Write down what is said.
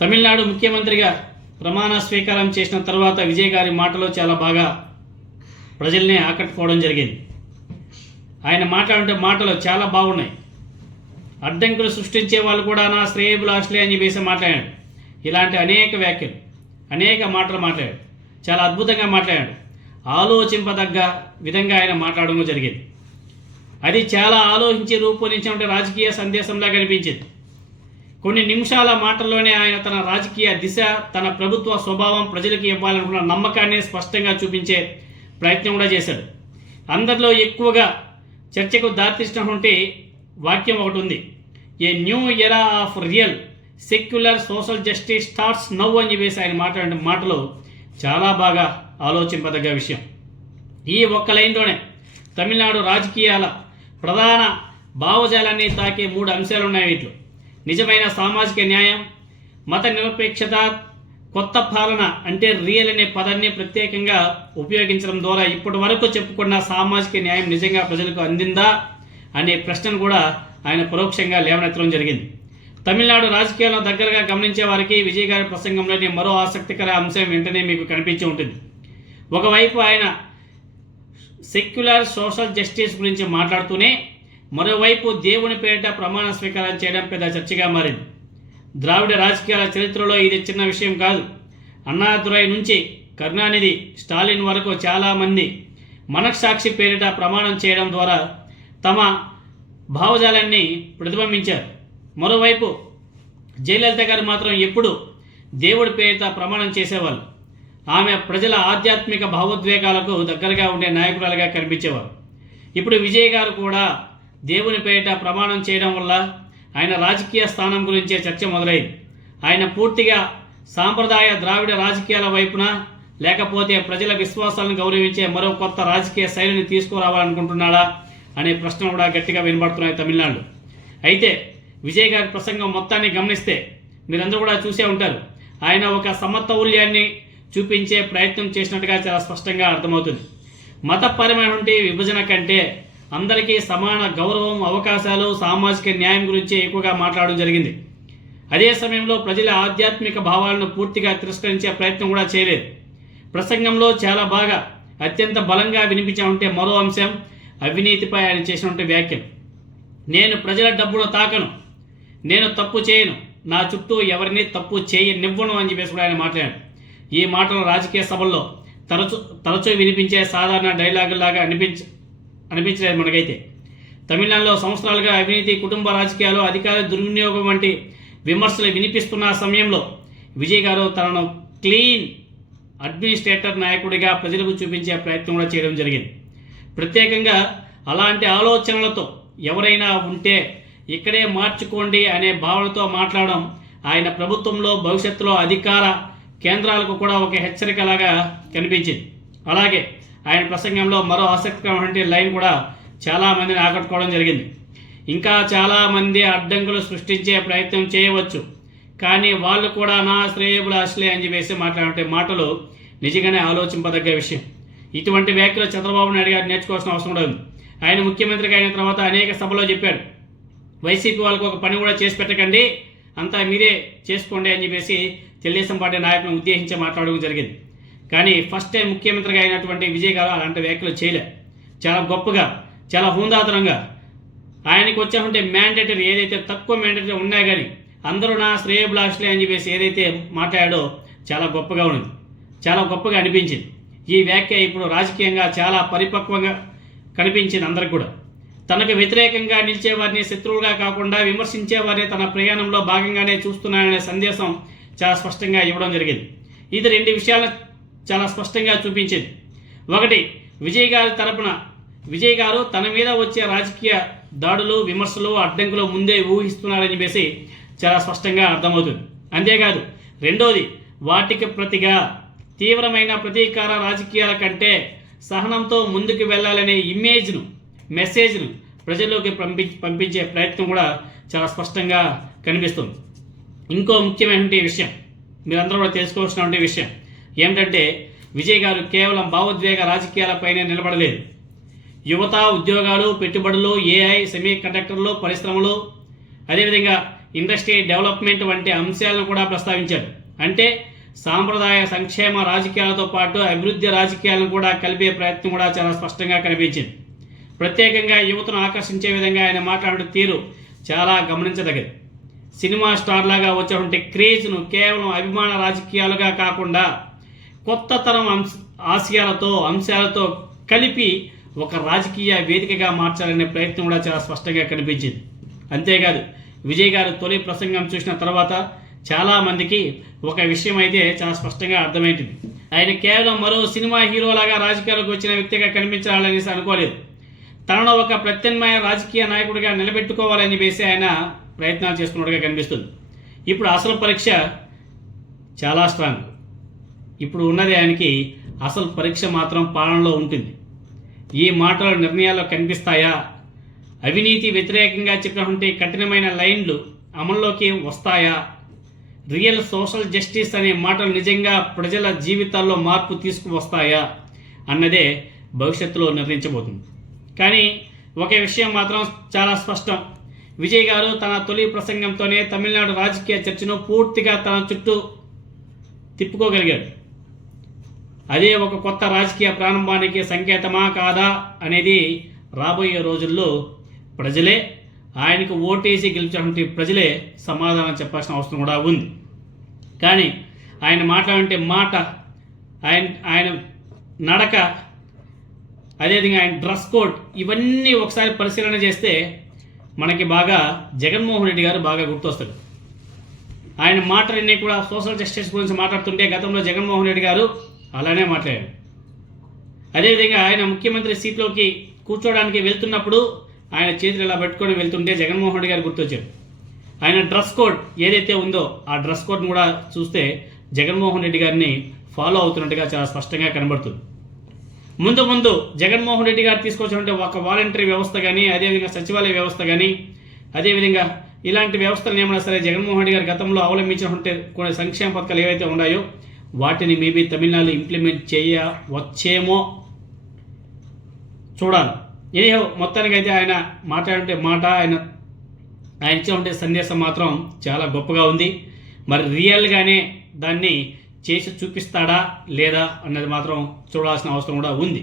తమిళనాడు ముఖ్యమంత్రిగా ప్రమాణ స్వీకారం చేసిన తర్వాత విజయ్ గారి మాటలు చాలా బాగా ప్రజల్ని ఆకట్టుకోవడం జరిగింది. ఆయన మాట్లాడే మాటలు చాలా బాగున్నాయి. అడ్డంకులు సృష్టించే వాళ్ళు కూడా నా శ్రేయబులాష్లే అని చెప్పేసి మాట్లాడాడు. ఇలాంటి అనేక వ్యాఖ్యలు, అనేక మాటలు మాట్లాడాడు. చాలా అద్భుతంగా మాట్లాడాడు. ఆలోచింపదగ్గ విధంగా ఆయన మాట్లాడడం జరిగింది. అది చాలా ఆలోచించి రూపొందించిన రాజకీయ సందేశంలా కనిపించింది. కొన్ని నిమిషాల మాటల్లోనే ఆయన తన రాజకీయ దిశ, తన ప్రభుత్వ స్వభావం, ప్రజలకు ఇవ్వాలనుకున్న నమ్మకాన్ని స్పష్టంగా చూపించే ప్రయత్నం కూడా చేశాడు. అందరిలో ఎక్కువగా చర్చకు దారితీసినటువంటి వాక్యం ఒకటి ఉంది. A new era of real secular social justice starts now అని చెప్పేసి ఆయన మాట్లాడిన మాటలు చాలా బాగా ఆలోచింపదగ్గ విషయం. ఈ ఒక్క లైన్లోనే తమిళనాడు రాజకీయాల ప్రధాన భావజాలాన్ని తాకే 3 అంశాలు ఉన్నాయి. వీటిలో నిజమైన సామాజిక న్యాయం, మత నిరపేక్షత, కొత్త పాలన అంటే రియల్ అనే పదాన్ని ప్రత్యేకంగా ఉపయోగించడం ద్వారా ఇప్పటి వరకు చెప్పుకున్న సామాజిక న్యాయం నిజంగా ప్రజలకు అందిందా అనే ప్రశ్నను కూడా ఆయన పరోక్షంగా లేవనెత్తడం జరిగింది. తమిళనాడు రాజకీయాలను దగ్గరగా గమనించే వారికి విజయ్ గారి ప్రసంగంలోని మరో ఆసక్తికర అంశం వెంటనే మీకు కనిపించి ఉంటుంది. ఒకవైపు ఆయన సెక్యులర్ సోషల్ జస్టిస్ గురించి మాట్లాడుతూనే మరోవైపు దేవుని పేరిట ప్రమాణ స్వీకారం చేయడం పెద్ద చర్చగా మారింది. ద్రావిడ రాజకీయాల చరిత్రలో ఇది చిన్న విషయం కాదు. అన్నాదురై నుంచి కరుణానిధి, స్టాలిన్ వరకు చాలామంది మనస్సాక్షి పేరిట ప్రమాణం చేయడం ద్వారా తమ భావజాలాన్ని ప్రతిబింబించారు. మరోవైపు జయలలిత గారు మాత్రం ఎప్పుడు దేవుడి పేరిట ప్రమాణం చేసేవాళ్ళు. ఆమె ప్రజల ఆధ్యాత్మిక భావోద్వేగాలకు దగ్గరగా ఉండే నాయకురాలుగా కనిపించేవారు. ఇప్పుడు విజయ్ గారు కూడా దేవుని పేరిట ప్రమాణం చేయడం వల్ల ఆయన రాజకీయ స్థానం గురించే చర్చ మొదలైంది. ఆయన పూర్తిగా సాంప్రదాయ ద్రావిడ రాజకీయాల వైపున, లేకపోతే ప్రజల విశ్వాసాలను గౌరవించే మరో కొత్త రాజకీయ శైలిని తీసుకురావాలనుకుంటున్నాడా అనే ప్రశ్న కూడా గట్టిగా వినబడుతున్నాయి తమిళనాడు. అయితే విజయ్ గారి ప్రసంగం మొత్తాన్ని గమనిస్తే మీరందరూ కూడా చూసే ఉంటారు. ఆయన ఒక సమతౌల్యాన్ని చూపించే ప్రయత్నం చేసినట్టుగా చాలా స్పష్టంగా అర్థమవుతుంది. మతపరమైనటువంటి విభజన కంటే అందరికీ సమాన గౌరవం, అవకాశాలు, సామాజిక న్యాయం గురించి ఎక్కువగా మాట్లాడడం జరిగింది. అదే సమయంలో ప్రజల ఆధ్యాత్మిక భావాలను పూర్తిగా తిరస్కరించే ప్రయత్నం కూడా చేయలేదు. ప్రసంగంలో చాలా బాగా అత్యంత బలంగా వినిపించే మరో అంశం అవినీతిపై ఆయన చేసినటువంటి వ్యాఖ్యలు. నేను ప్రజల డబ్బును తాకను, నేను తప్పు చేయను, నా చుట్టూ ఎవరిని తప్పు చేయనివ్వను అని చెప్పేసి కూడా ఆయన మాట్లాడారు. ఈ మాటలు రాజకీయ సభల్లో తరచూ వినిపించే సాధారణ డైలాగులాగా అనిపించలేదు మనకైతే. తమిళనాడులో సంవత్సరాలుగా అవినీతి, కుటుంబ రాజకీయాలు, అధికార దుర్వినియోగం వంటి విమర్శలు వినిపిస్తున్న సమయంలో విజయ్ గారు తనను క్లీన్ అడ్మినిస్ట్రేటర్ నాయకుడిగా ప్రజలకు చూపించే ప్రయత్నం కూడా చేయడం జరిగింది. ప్రత్యేకంగా అలాంటి ఆలోచనలతో ఎవరైనా ఉంటే ఇక్కడే మార్చుకోండి అనే భావనతో మాట్లాడడం ఆయన ప్రభుత్వంలో భవిష్యత్తులో అధికార కేంద్రాలకు కూడా ఒక హెచ్చరికలాగా కనిపించింది. అలాగే ఆయన ప్రసంగంలో మరో ఆసక్తికరమైన లైన్ కూడా చాలామందిని ఆకట్టుకోవడం జరిగింది. ఇంకా చాలామంది అడ్డంకులు సృష్టించే ప్రయత్నం చేయవచ్చు, కానీ వాళ్ళు కూడా నా శ్రేయబులాష్లే అని చెప్పేసి మాట్లాడే మాటలు నిజంగానే ఆలోచింపదగ్గ విషయం. ఇటువంటి వ్యాఖ్యలు చంద్రబాబు నాయుడు గారు నేర్చుకోవాల్సిన అవసరం కూడా ఉంది. ఆయన ముఖ్యమంత్రిగా అయిన తర్వాత అనేక సభలో చెప్పాడు, వైసీపీ వాళ్ళకు ఒక పని కూడా చేసి పెట్టకండి, అంతా మీరే చేసుకోండి అని చెప్పేసి తెలుగుదేశం పార్టీ నాయకులను ఉద్దేశించి మాట్లాడడం జరిగింది. కానీ ఫస్ట్ టైం ముఖ్యమంత్రిగా అయినటువంటి విజయ్ గారు అలాంటి వ్యాఖ్యలు చేయలే. చాలా గొప్పగా, చాలా హుందాతనంగా ఆయనకు వచ్చామంటే మ్యాండేటరీ ఏదైతే తక్కువ మ్యాండేటరీ ఉన్నా కానీ అందరూ నా శ్రేయబులాష్లే అని చెప్పేసి ఏదైతే మాట్లాడాడో చాలా గొప్పగా ఉన్నది, చాలా గొప్పగా అనిపించింది. ఈ వ్యాఖ్య ఇప్పుడు రాజకీయంగా చాలా పరిపక్వంగా కనిపించింది అందరికి కూడా. తనకు వ్యతిరేకంగా నిలిచే వారిని శత్రువులుగా కాకుండా విమర్శించే వారిని తన ప్రయాణంలో భాగంగానే చూస్తున్నాననే సందేశం చాలా స్పష్టంగా ఇవ్వడం జరిగింది. ఇది 2 విషయాలను చాలా స్పష్టంగా చూపించింది. ఒకటి, విజయ్ గారి తరపున విజయ్ గారు తన మీద వచ్చే రాజకీయ దాడులు, విమర్శలు, అడ్డంకులు ముందే ఊహిస్తున్నారని చెప్పేసి చాలా స్పష్టంగా అర్థమవుతుంది. అంతేకాదు రెండోది, వాటికి ప్రతిగా తీవ్రమైన ప్రతీకార రాజకీయాల కంటే సహనంతో ముందుకు వెళ్ళాలనే మెసేజ్ను ప్రజల్లోకి పంపించే ప్రయత్నం కూడా చాలా స్పష్టంగా కనిపిస్తుంది. ఇంకో ముఖ్యమైనటువంటి విషయం మీరందరూ కూడా తెలుసుకోవాల్సినటువంటి విషయం ఏమిటంటే విజయ్ గారు కేవలం భావోద్వేగ రాజకీయాలపైనే నిలబడలేదు. యువత, ఉద్యోగాలు, పెట్టుబడులు, ఏఐ, సెమీ కండక్టర్లు, పరిశ్రమలు, అదేవిధంగా ఇండస్ట్రీ డెవలప్మెంట్ వంటి అంశాలను కూడా ప్రస్తావించారు. అంటే సాంప్రదాయ సంక్షేమ రాజకీయాలతో పాటు అభివృద్ధి రాజకీయాలను కూడా కలిపే ప్రయత్నం కూడా చాలా స్పష్టంగా కనిపించింది. ప్రత్యేకంగా యువతను ఆకర్షించే విధంగా ఆయన మాట్లాడే తీరు చాలా గమనించదగ్గది. సినిమా స్టార్ లాగా వచ్చేటువంటి క్రేజ్ను కేవలం అభిమాన రాజకీయాలుగా కాకుండా కొత్త తరం అంశాలతో కలిపి ఒక రాజకీయ వేదికగా మార్చాలనే ప్రయత్నం కూడా చాలా స్పష్టంగా కనిపించింది. అంతేకాదు విజయ్ గారు తొలి ప్రసంగం చూసిన తర్వాత చాలామందికి ఒక విషయం అయితే చాలా స్పష్టంగా అర్థమైంది. ఆయన కేవలం మరో సినిమా హీరోలాగా రాజకీయాలకు వచ్చిన వ్యక్తిగా కనిపించాలనేసి అనుకోలేదు. తనను ఒక ప్రత్యామ్నాయ రాజకీయ నాయకుడిగా నిలబెట్టుకోవాలని చెప్పేసి ఆయన ప్రయత్నాలు చేస్తున్నట్టుగా కనిపిస్తుంది. ఇప్పుడు అసలు పరీక్ష చాలా స్ట్రాంగ్. ఇప్పుడు ఉన్నది ఆయనకి అసలు పరీక్ష మాత్రం పాలనలో ఉంటుంది. ఈ మాటల నిర్ణయాల్లో కనిపిస్తాయా? అవినీతి వ్యతిరేకంగా చెప్పినటువంటి కఠినమైన లైన్లు అమల్లోకి వస్తాయా? రియల్ సోషల్ జస్టిస్ అనే మాటలు నిజంగా ప్రజల జీవితాల్లో మార్పు తీసుకువస్తాయా అన్నదే భవిష్యత్తులో నిర్ణయించబోతుంది. కానీ ఒక విషయం మాత్రం చాలా స్పష్టం. విజయ్ గారు తన తొలి ప్రసంగంతోనే తమిళనాడు రాజకీయ చర్చను పూర్తిగా తన చుట్టూ తిప్పుకోగలిగాడు. అదే ఒక కొత్త రాజకీయ ప్రారంభానికి సంకేతమా కాదా అనేది రాబోయే రోజుల్లో ప్రజలే, ఆయనకు ఓటేసి గెలిచినటువంటి ప్రజలే సమాధానం చెప్పాల్సిన అవసరం కూడా ఉంది. కానీ ఆయన మాట్లాడే మాట, ఆయన నడక, అదేవిధంగా ఆయన డ్రెస్ కోడ్, ఇవన్నీ ఒకసారి పరిశీలన చేస్తే మనకి బాగా జగన్మోహన్ రెడ్డి గారు బాగా గుర్తొస్తారు. ఆయన మాటలన్నీ కూడా సోషల్ జస్టిస్ గురించి మాట్లాడుతుంటే గతంలో జగన్మోహన్ రెడ్డి గారు అలానే మాట్లాడారు. అదేవిధంగా ఆయన ముఖ్యమంత్రి సీట్లోకి కూర్చోవడానికి వెళ్తున్నప్పుడు ఆయన చేతులు ఇలా పెట్టుకొని వెళ్తుంటే జగన్మోహన్ రెడ్డి గారు గుర్తొచ్చారు. ఆయన డ్రెస్ కోడ్ ఏదైతే ఉందో ఆ డ్రెస్ కోడ్ని కూడా చూస్తే జగన్మోహన్ రెడ్డి గారిని ఫాలో అవుతున్నట్టుగా చాలా స్పష్టంగా కనబడుతుంది. ముందు జగన్మోహన్ రెడ్డి గారు తీసుకొచ్చినటువంటి ఒక వాలంటరీ వ్యవస్థ కానీ, అదేవిధంగా సచివాలయ వ్యవస్థ కానీ, అదేవిధంగా ఇలాంటి వ్యవస్థలు ఏమైనా సరే జగన్మోహన్ రెడ్డి గారు గతంలో అవలంబించినటువంటి కొన్ని సంక్షేమ పథకాలు ఏవైతే ఉన్నాయో వాటిని మేబీ తమిళనాడులో ఇంప్లిమెంట్ చేయవచ్చేమో చూడాలి. ఏదో మొత్తానికైతే ఆయన మాట్లాడే మాట, ఆయన ఇచ్చినటువంటి సందేశం మాత్రం చాలా గొప్పగా ఉంది. మరి రియల్గానే దాన్ని చేసి చూపిస్తాడా లేదా అన్నది మాత్రం చూడాల్సిన అవసరం కూడా ఉంది.